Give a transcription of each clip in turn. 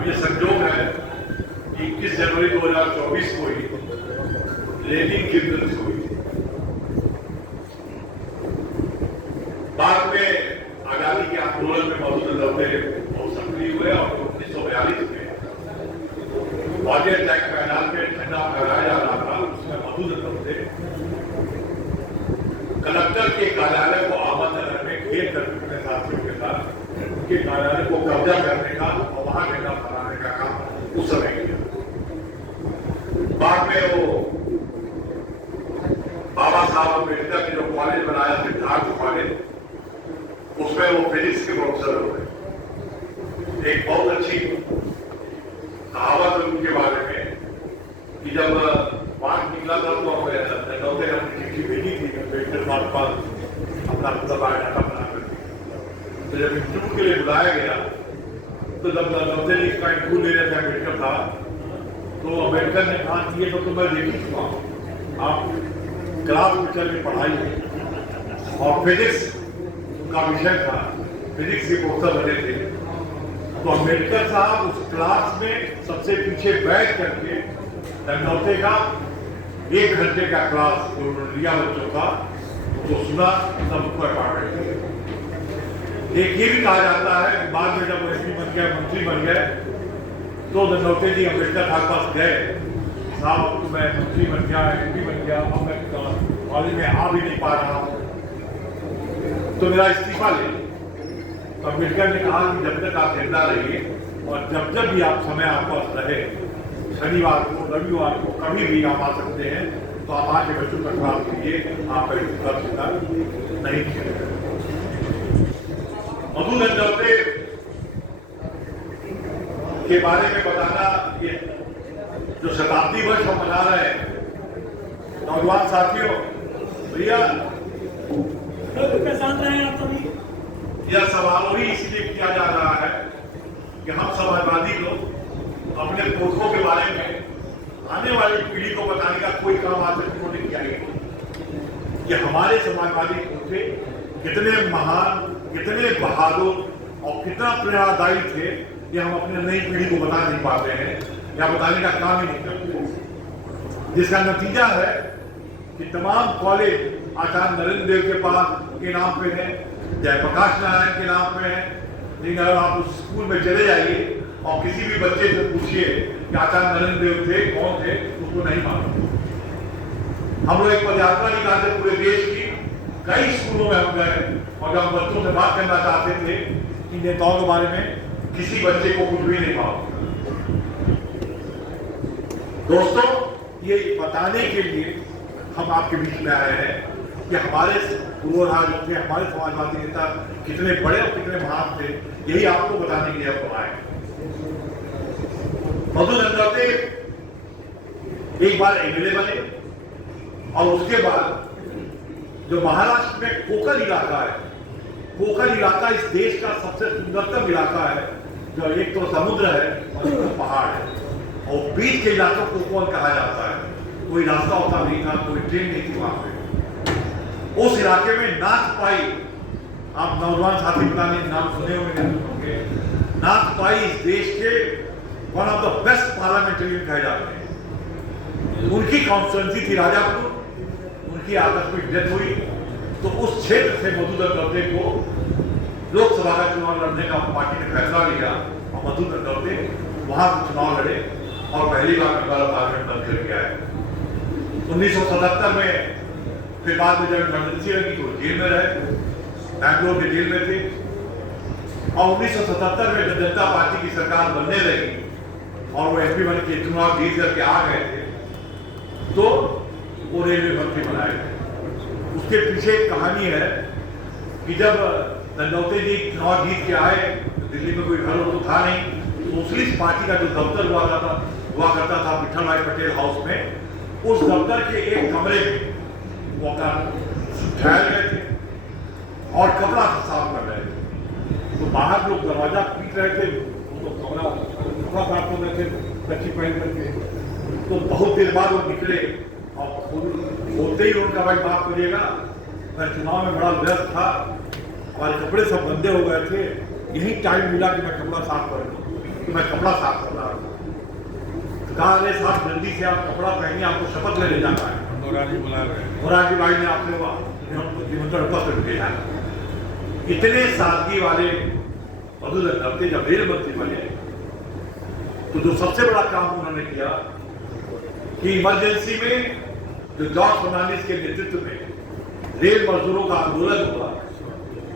अब ये संयोग है कि 21 जनवरी 2024 को ही लेनिन की मृत्यु हुई। बाद में आजादी के आंदोलन में मौजूद लौटे बहुत सक्रिय हुए और 1942 में वाजे टैंक मैदान में झंडा फहराया जा रहा था, उसमें मौजूद लौटे कलेक्टर के कार्यालय को आबाद नगर में घेर कर अपने साथियों के साथ उनके कार्यालय को कब्जा करने का और वहां झंडा फहराने का काम उस समय किया। बाद में वो बाबा साहब अम्बेडकर ने जो कॉलेज बनाया सिद्धार्थ कॉलेज, उसमें वो फिजिक्स के प्रोफेसर हो गए। एक बहुत अच्छी कहावत है उनके बारे में कि जब बात निकला था तो दंडौते ने अपनी चिट्ठी भेजी थी अम्बेडकर साहब पास अपना बायोडाटा बना कर। तो जब इंटरव्यू के लिए बुलाया गया तो जब दंडौते ने इसका इंटरव्यू ले रहे थे अम्बेडकर साहब, तो अम्बेडकर ने कहा कि ये तो मैं देख ही चुका हूँ, आप क्लास में चल के पढ़ाई और फिजिक्स का विषय था, फिजिक्स के प्रोफेसर बने थे। तो अम्बेडकर साहब उस क्लास में सबसे पीछे बैठ करके दंडौते का 1 घंटे का क्लास जो लिया बच्चों का तो सुना, सब ऊपर पार्ट गए। एक ये भी कहा जाता है कि बाद में जब एमपी बन गए, मंत्री बन गए, तो दंडौते जी अम्बेडकर साहब पास गए, साहब मैं मंत्री बन गया, एमपी बन गया, अब मैं कॉलेज में आ भी नहीं पा रहा हूँ, तो मेरा इस्तीफा ले। तो अम्बेडकर ने कहा कि जब तक आप जिंदा रहिए और जब जब भी आप समय आपके पास रहे, शनिवार को, रविवार को, कभी भी आप आ सकते हैं, तो आप आके बच्चों का क्लास कीजिए, आप नहीं किया। मधु दंडौते के बारे में बताना, ये जो शताब्दी वर्ष हम मना रहे हैं, नौजवान साथियों, भैया यह सवाल ही इसलिए किया जा रहा है कि हम समाजवादी लोग अपने पुरखों के बारे में आने वाली पीढ़ी को बताने का कोई काम आज तक उन्होंने किया है कि हमारे समाजवादी पुरखे कितने महान, कितने बहादुर और कितना प्रेरणादायी थे, ये हम अपने नई पीढ़ी को बता नहीं पाते हैं या बताने का काम ही नहीं करते। जिसका नतीजा है कि तमाम कॉलेज आचार्य नरेंद्र देव के पास के नाम पे है, जयप्रकाश नारायण के नाम पे है। लेकिन अगर आप उस स्कूल में चले जाइए और किसी भी बच्चे से पूछिए कि आचार्य नरेंद्र देव थे, कौन थे, उसको नहीं मालूम। हम लोग एक पदयात्रा निकालते पूरे देश की, कई स्कूलों में हम गए और जब बच्चों से बात करना चाहते थे इन नेताओं के बारे में, किसी बच्चे को कुछ भी नहीं मालूम। दोस्तों, ये बताने के लिए हम आपके बीच में आए हैं कि हमारे पूर्वज थे, हमारे समाजवादी नेता कितने बड़े और कितने महान थे, यही आपको बताने के लिए हम आए। मधु दंडौते एक बार एमएलए बने और उसके बाद जो महाराष्ट्र में कोकण इलाका है, कोकण इलाका इस देश का सबसे सुंदरतम इलाका है, जो एक तो समुद्र है और एक तो पहाड़ है और बीच के इलाकों को कोकण कहा जाता है। कोई रास्ता होता नहीं था, कोई ट्रेन नहीं थी वहां पे। उस इलाके में नाथपाई, आप नौजवान साथी बताने नाम सुने होंगे, नाथपाई इस देश के one of the best parliamentarian कहे जाते हैं। उनकी कॉन्स्टिट्यूएंसी थी राजापुर, उनकी आकस्मिक डेथ हुई, तो उस क्षेत्र से मधु दंडौते को लोकसभा का चुनाव लड़ने का पार्टी ने फैसला लिया और मधु दंडौते वहां से चुनाव लड़े और पहली बार मेंबर ऑफ पार्लियामेंट बनकर गया है। 1977 में फिर बाद में जब इमरजेंसी लगी तो जेल में रहे, बैंगलोर के जेल में थे और 1977 में जब जनता पार्टी की सरकार बनने लगी और वो एमपी बन के चुनाव जीत करके आ गए थे, तो वो रेलवे मंत्री बनाए गए। उसके पीछे एक कहानी है कि जब दंडौते जी चुनाव जीत के आए, दिल्ली में कोई घर तो था नहीं, सोशलिस्ट पार्टी का जो दफ्तर हुआ करता था विठल भाई पटेल हाउस में, उस दफ्तर के एक कमरे में वो ठहर गए थे और कपड़ा साफ कर रहे थे। तो बाहर लोग दरवाजा पीट रहे थे, तो कपड़ा साफ कर रहे थे कच्ची पहन करके। तो बहुत देर बाद वो निकले और होते ही उनका भाई माफ करिएगा, मैं चुनाव में बड़ा व्यस्त था, हमारे कपड़े सब गंदे हो गए थे, यही टाइम मिला कि मैं कपड़ा साफ कर लूँ। कि मैं कपड़ा साफ कर रहा था। कहा अरे साहब जल्दी से आप कपड़ा पहनिए, आपको शपथ लेने जाना है। मोरारजी भाई ने आपसे निमंत्रण पत्र भेजा। इतने सादगी वाले मधु दंडवते जब रेल मंत्री बने तो जो सबसे बड़ा काम उन्होंने किया कि इमरजेंसी में जो जॉर्ज फर्नांडिस के नेतृत्व में रेल मजदूरों का आंदोलन हुआ,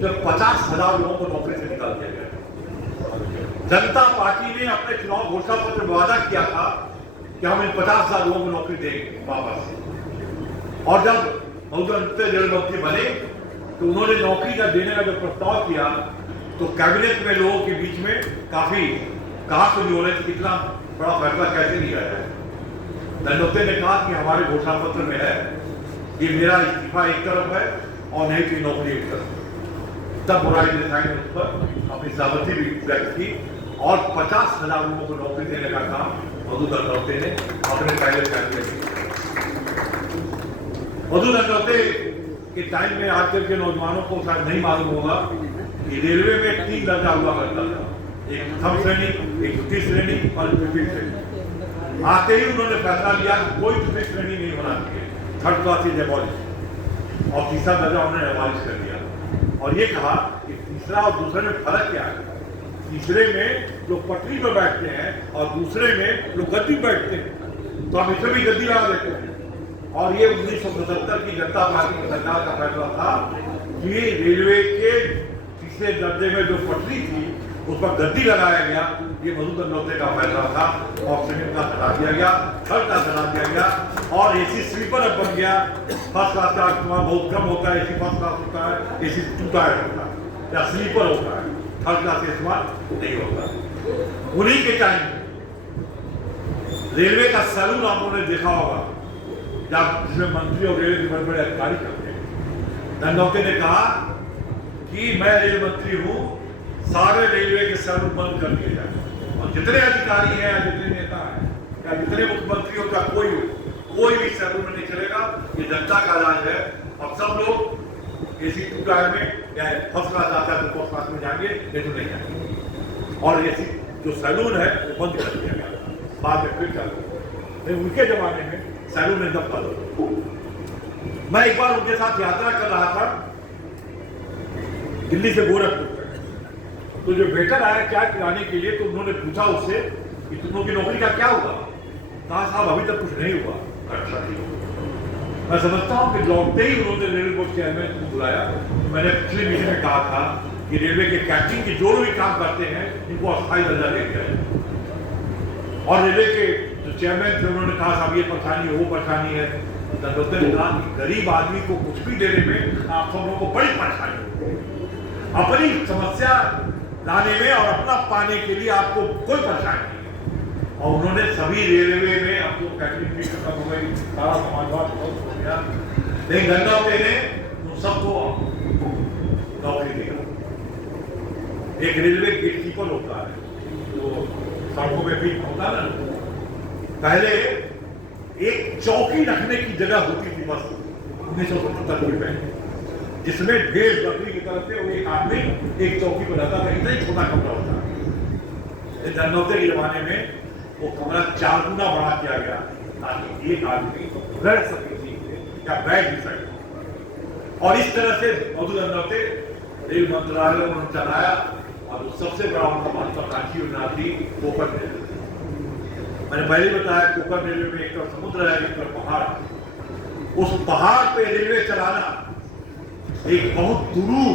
जब 50,000 लोगों को नौकरी से निकाल दिया गया। जनता पार्टी ने अपने चुनाव घोषणा पत्र में वादा किया था कि हम इन 50,000 लोगों को नौकरी देंगे वापस। और जब मधु दंडवते रेल मंत्री बने तो उन्होंने नौकरी का देने का जो प्रस्ताव किया तो कैबिनेट में लोगों के बीच में काफी कहा सुनी हो रही थी, इतना बड़ा फैसला कैसे लिया जाए। दंडवते ने कहा कि हमारे घोषणा पत्र में है कि मेरा इस्तीफा एक तरफ है और नहीं कि नौकरी एक तरफ। तब मोरारजी देसाई ने उस पर अपनी सहमति भी व्यक्त की और 50,000 लोगों को नौकरी देने का काम मधु दंडवते ने अपने पहले कैबिनेट में किया। मधु दंडवते के टाइम में आजकल के नौजवानों को शायद नहीं मालूम होगा कि रेलवे में 3 दर्जा हुआ करता था, एक प्रथम श्रेणी, एक द्वितीय श्रेणी और तृतीय श्रेणी। आते ही उन्होंने फैसला लिया कि कोई तृतीय श्रेणी नहीं होना चाहिए, थर्ड क्लास इज एबॉलिश, और तीसरा दर्जा उन्होंने एबॉलिश कर दिया और ये कहा कि तीसरा और दूसरे में फर्क क्या है। तीसरे में लोग पटरी पर बैठते हैं और दूसरे में लोग गद्दी बैठते हैं, तो हम इसमें भी गद्दी लगा देते हैं। और ये 1977 की जनता पार्टी की सरकार का फैसला था कि रेलवे के तीसरे दर्जे में जो पटरी थी उस पर गद्दी लगाया गया। ये मधु दंडवते का फैसला था। ऑक्सीजन का हटा दिया गया, थर्ड का हटा दिया गया और एसी स्लीपर अब बन गया। फर्स्ट क्लास का इस्तेमाल बहुत कम होता है, एसी फर्स्ट क्लास होता है, एसी 2 टायर होता है या स्लीपर होता है, थर्ड क्लास का इस्तेमाल नहीं होता। उन्हीं के टाइम रेलवे का सैलून आप लोगों ने देखा होगा जिसमें मंत्री और रेलवे के बड़े बड़े अधिकारी करते हैं। दंडवते ने कहा कि मैं रेल मंत्री हूं, सारे रेलवे के सैलून बंद कर दिए जाए और जितने अधिकारी हैं, जितने नेता हैं या जितने मुख्यमंत्री हो, कोई भी सैलून में नहीं चलेगा। ये जनता का राज है। अब सब लोग एसी 2 टायर में या फर्स्ट क्लास आता है तो फर्स्ट क्लास में जाएंगे, नहीं तो नहीं जाएंगे। और एसी जो सैलून है वो बंद कर दिया गया, बाद में फिर चालू। उनके जमाने में सैलून में दब कर मैं एक बार उनके साथ यात्रा कर रहा था दिल्ली से गोरखपुर तक, तो जो वेटर आया क्या खिलाने के लिए, तो उन्होंने पूछा उससे कि तुम लोग की नौकरी का क्या हुआ। कहा साहब अभी तक कुछ नहीं हुआ। अच्छा ठीक। मैं समझता हूँ कि लौटते ही उन्होंने रेलवे बोर्ड चेयरमैन को बुलाया। तो मैंने पिछले मीटिंग में कहा था कि रेलवे के कैप्टन के जो भी काम करते हैं इनको अस्थायी दर्जा दे दिया जाए। और रेलवे के जो चेयरमैन थे उन्होंने कहा साहब ये परेशानी है, वो परेशानी है। दंडवते ने कहा कि गरीब आदमी को कुछ भी देने में आप सब लोगों को बड़ी परेशानी होती है। अपनी समस्या लाने में और अपना पाने के लिए आपको कोई परेशानी नहीं। और उन्होंने सभी रेलवे में अब तो कैबिनेट भी खत्म हो गई, सारा समाजवाद बहुत हो गया, लेकिन दंडवते ने उन सबको नौकरी दिया। एक रेलवे गेट कीपर होता है तो सड़कों में भी होता ना, पहले एक चौकी रखने की जगह होती थी बस 1977 में, जिसमें ढेर बकरी की तरफ से एक आदमी एक चौकी पर रहता था। इतना ही छोटा कमरा होता है। दंडवते के जमाने में वो कमरा 4 गुना बड़ा किया गया ताकि एक आदमी लड़ सके या बैठ भी सके। और इस तरह से मधु दंडवते रेल मंत्रालय उन्होंने चलाया और सबसे बड़ा उनका महत्वाकांक्षी योजना थी कोकण रेलवे। मैंने पहले बताया कोकण रेलवे में एक तरफ समुद्र है, एक तरफ पहाड़। उस पहाड़ पे रेलवे चलाना एक बहुत दूर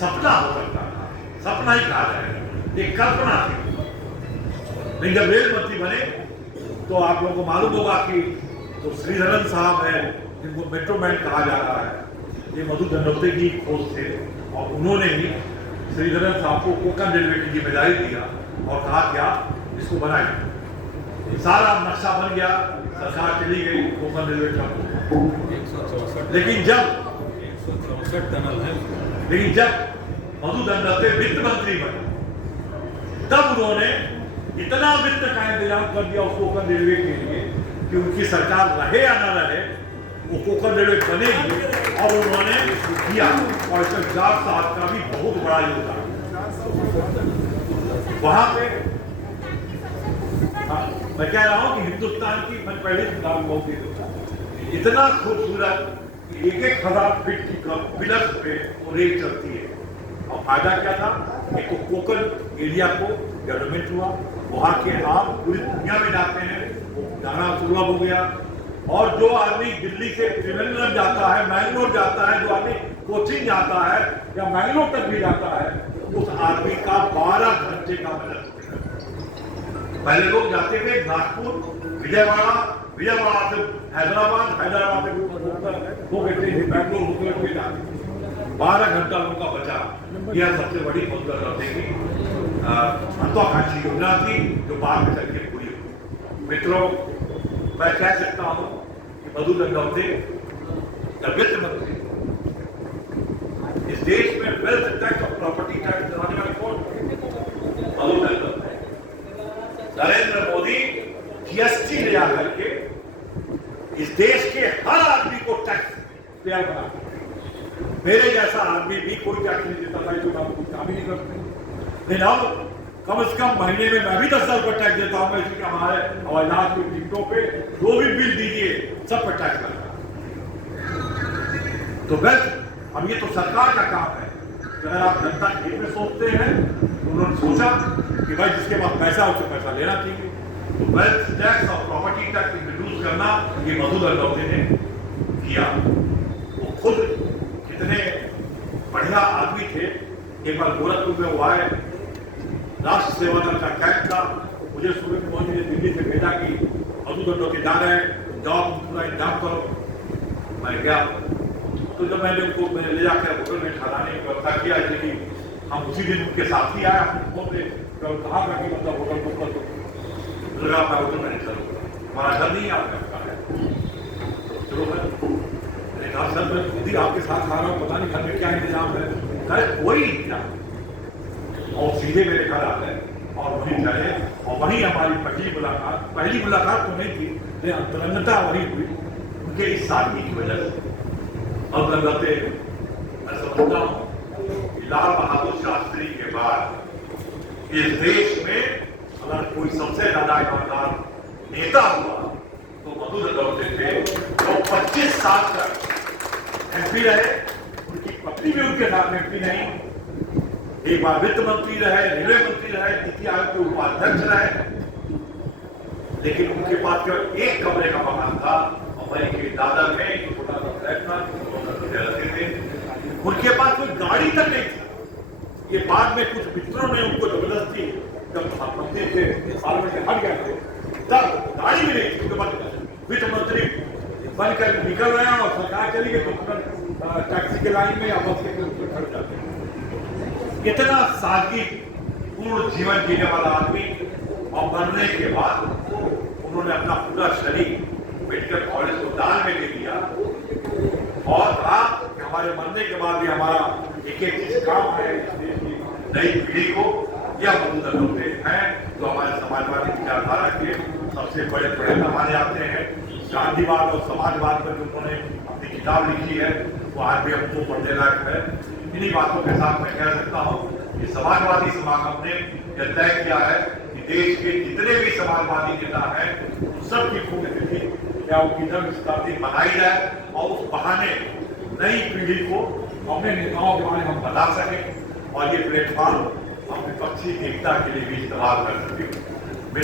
सपना हो सकता था, सपना ही कहा जाएगा, एक कल्पना थी। लेकिन जब रेल मंत्री बने तो आप लोगों को मालूम होगा कि तो श्रीधरन साहब है जिनको मेट्रोमैन कहा जा रहा है, ये मधु दंडवते की खोज थे और उन्होंने ही श्रीधरन साहब को कोकण रेलवे की जिम्मेदारी दिया और कहा क्या इसको बनाइए। सारा नक्शा बन गया, सरकार चली गई, कोकण रेलवे ठप हो गया। लेकिन जब 164 टनल है, लेकिन जब मधु दंडवते वित्त मंत्री बने तब उन्होंने इतना वित्त का इंतजाम कर दिया उस कोकण रेलवे के लिए कि उनकी सरकार रहे या न रहे वो कोकण रेलवे बनेगी। और उन्होंने किया और इसमें जाट साहब का भी बहुत बड़ा योगदान। वहां पे मैं कह रहा हूं कि हिंदुस्तान की, मैं पहले बहुत इतना खूबसूरत, 1,000 फीट की पिलर्स पे वो रेल चलती है। और फायदा क्या था? एक तो कोकन एरिया को डेवलपमेंट हुआ, वहां के आप पूरी दुनिया में जाते हैं, वो जाना सुलभ हो गया। और जो आदमी दिल्ली से त्रिवेंद्रम जाता है, मैंगलोर जाता है, जो आदमी कोचिंग जाता है या मैंगलोर तक भी जाता है, उस आदमी का 12 घंटे का बचत। पहले लोग जाते थे नागपुर, विजयवाड़ा, विजयवाड़ा से हैदराबाद, हैदराबाद से 2 घंटे से बैंगलोर होते हुए जाते, 12 घंटा उनका बचा। यह सबसे बड़ी महत्वाकांक्षी योजना थी जो बाद में चल के पूरी हुई। मित्रों, मैं कह सकता हूं कि मधु गंगोत्रे वित्त मंत्री, इस देश में वेल्थ टैक्स और प्रॉपर्टी टैक्स चलाने वाले कौन? मधु गंगोत्रे। नरेंद्र मोदी जीएसटी ले आकर के इस देश के हर आदमी को टैक्स पेयर बना। मेरे जैसा आदमी भी कोई टैक्स नहीं देता था, तो काम ही नहीं करते। लेकिन अब कम से कम महीने में मैं भी 10,000 रुपये टैक्स देता हूं। मैं हमारे हवाई जहाज की टिकटों पे जो भी बिल दीजिए सब पर टैक्स लगता है। तो बस अब ये तो सरकार का काम है। अगर आप जनता के हित में सोचते हैं, तो उन्होंने सोचा कि भाई जिसके पास पैसा उससे पैसा लेना चाहिए, तो वेल्थ टैक्स और प्रॉपर्टी टैक्स इंट्रोड्यूस करना ये मधु गंगोत्रे ने किया। वो खुद कितने बढ़िया आदमी थे। एक बार गोरखपुर में वो आए, राष्ट्र सेवा दल का कैंप था। मुझे सुमित मोदी ने दिल्ली से भेजा कि मधु गंगोत्रे जा रहे हैं, जाओ पूरा इंतजाम करो। मैं गया, तो जब मैंने उनको ले जाकर होटल में ठहराने की व्यवस्था किया, लेकिन हम उसी दिन उनके साथ ही आया। कहा था कि मतलब होटल बुक कर दो, लगा मैं होटल में नहीं करूँगा, हमारा घर नहीं आपका है। चलो मैंने कहा सर मैं खुद ही आपके साथ आ रहा हूँ, पता नहीं घर में क्या इंतजाम है। कहे कोई इंतजाम। और सीधे मेरे घर आ गए और वहीं चले, और वहीं हमारी पहली मुलाकात तो नहीं थी, लेकिन अंतरंगता वहीं हुई उनके इस सादगी की वजह से। और गंगोत्रे, मैं समझता हूँ कि लाल बहादुर शास्त्री के बाद इस देश में अगर कोई सबसे ज्यादा ईमानदार नेता हुआ तो मधु गंगोत्रे थे। वो 25 साल तक एमपी रहे, उनकी पत्नी भी उनके साथ एमपी नहीं, एक बार वित्त मंत्री रहे, रेलवे मंत्री रहे, नीति आयोग के उपाध्यक्ष रहे, लेकिन उनके पास केवल एक कमरे का मकान था और वही के दादर में एक छोटा सा फ्लैट था, रहते थे। उनके पास कोई गाड़ी तक नहीं थी। ये बाद में कुछ मित्रों ने उनको जबरदस्ती, जब प्रधानमंत्री थे पार्लियामेंट से हट गए थे, तब गाड़ी भी नहीं थी उनके पास। वित्त मंत्री बनकर निकल रहे हैं और सरकार चली गई तो टैक्सी के लाइन में या बस के खड़ जाते हैं। इतना सादगी पूर्ण जीवन जीने वाला आदमी, और मरने के बाद उन्होंने अपना पूरा शरीर मेडिकल कॉलेज को दान में दे दिया और कहा कि हमारे मरने के बाद भी हमारा एक एक चीज काम है नई पीढ़ी को। यह मधु गंगोत्रे हैं जो हमारे समाजवादी विचारधारा के सबसे बड़े प्रेरणा माने जाते हैं। गांधीवाद और समाजवाद पर जो उन्होंने अपनी किताब लिखी है वो आज भी हमको पढ़ने लायक है। इन्हीं बातों के साथ मैं कह सकता हूँ कि समाजवादी समागम ने यह तय किया है कि देश के जितने भी समाजवादी नेता हैं उन सबकी पुण्यतिथि या उनकी जन्म शताब्दी मनाई जाए और उस बहाने नई पीढ़ी को अपने नेताओं के बारे में हम बता सकें और ये प्लेटफॉर्म हम विपक्षी एकता के लिए भी इस्तेमाल कर सकें।